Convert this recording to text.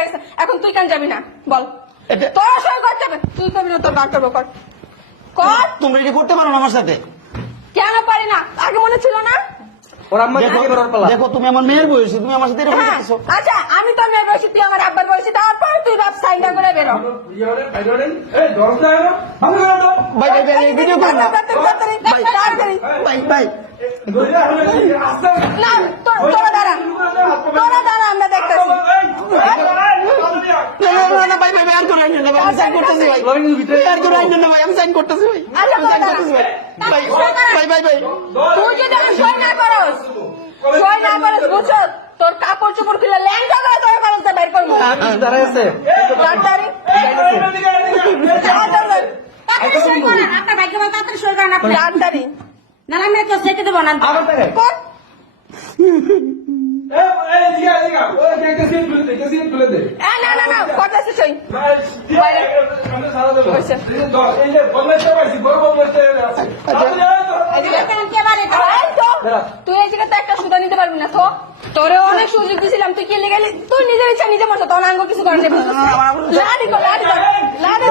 হয়ে গেছে, এখন তুই কেন যাবি না বল? তোর সই করতে হবে, তুই করবি না, তোর গান করবো, কর কর। তোমরা এটা করতে পারো না আমার সাথে? কেন পারি না? আগে মনে ছিল না? দেখো তুমি আমার মেয়ের বয়সী, তুমি আমার সাথে এরকম হ্যাঁ, করতেছো। আচ্ছা আমি তো মেয়ের বয়সী, তুই আমার আব্বার বয়সী, তারপর তুই বাপ সাইনটা করে বেরো। ভাই ভাই ভাই ভিডিও করেন না ভাই ভাই। না তোরা দাঁড়া, তোরা দাঁড়া, আমরা দেখতেছি। না না না ভাই ভাই ভাই আর করে আইনেন না ভাই, আমি সাইন করতেছি ভাই, আর করে আইনেন না ভাই, আমি সাইন করতেছি ভাই, আচ্ছা, আমি সাইন করতেছি ভাই ভাই ভাই ভাই ভাই। তুই যদি আমি সই না করস, বুঝছো, তোর কাপড় চোপড় খুলে ল্যাংটা করে তোর কলেজে বের করবো। দাঁড়ায় আছে তাড়াতাড়ি সই করেন, আপনার ভাগ্য ভালো, তাড়াতাড়ি সই করেন আপনি। তাড়াতাড়ি না আমি তো সেটে দেবো না। কর। না না না, করতেছি সই। তুই এই জায়গাতে একটা সুতা নিতে পারবি না তো? তোরে অনেক সুযোগ দিয়েছিলাম, তুই কি গেলি? তুই নিজের ইচ্ছা নিজে মতো, তোর আঙ্গ কিছু করেন লাড়ি কর, লাড়ি কর, লাড়ি